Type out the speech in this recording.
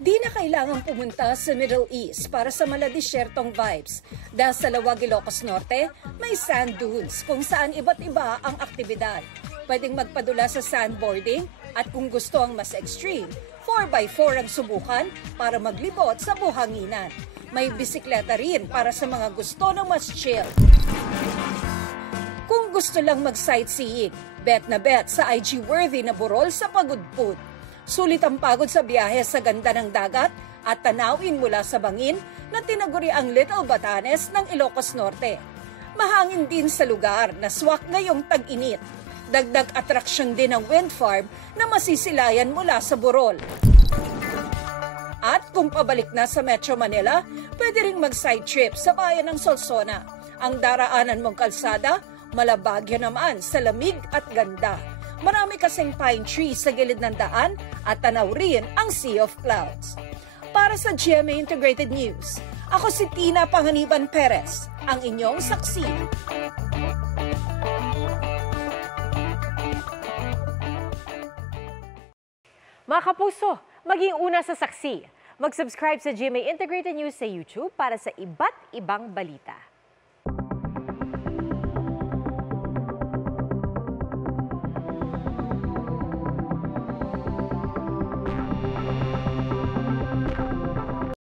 Di na kailangang pumunta sa Middle East para sa maladisyertong vibes. Dahil sa Lawag, Ilocos Norte, may sand dunes kung saan iba't iba ang aktibidad. Pwedeng magpadula sa sandboarding at kung gusto ang mas extreme, 4x4 ang subukan para maglibot sa buhanginan. May bisikleta rin para sa mga gusto ng mas chill. Kung gusto lang mag-sightseeing, bet na bet sa IG-worthy na burol sa Pagudpud. Sulit ang pagod sa biyahe sa ganda ng dagat at tanawin mula sa bangin na tinaguri ang Little Batanes ng Ilocos Norte. Mahangin din sa lugar na swak ngayong tag-init. Dagdag atraksyon din ang wind farm na masisilayan mula sa burol. At kung pabalik na sa Metro Manila, pwede ring mag-side trip sa bayan ng Solsona. Ang daraanan mong kalsada, malabagyo naman sa lamig at ganda. Marami kasing pine trees sa gilid ng daan at tanaw rin ang Sea of Clouds. Para sa GMA Integrated News, ako si Tina Panganiban Perez, ang inyong saksi. Mga kapuso, maging una sa saksi. Mag-subscribe sa GMA Integrated News sa YouTube para sa iba't ibang balita.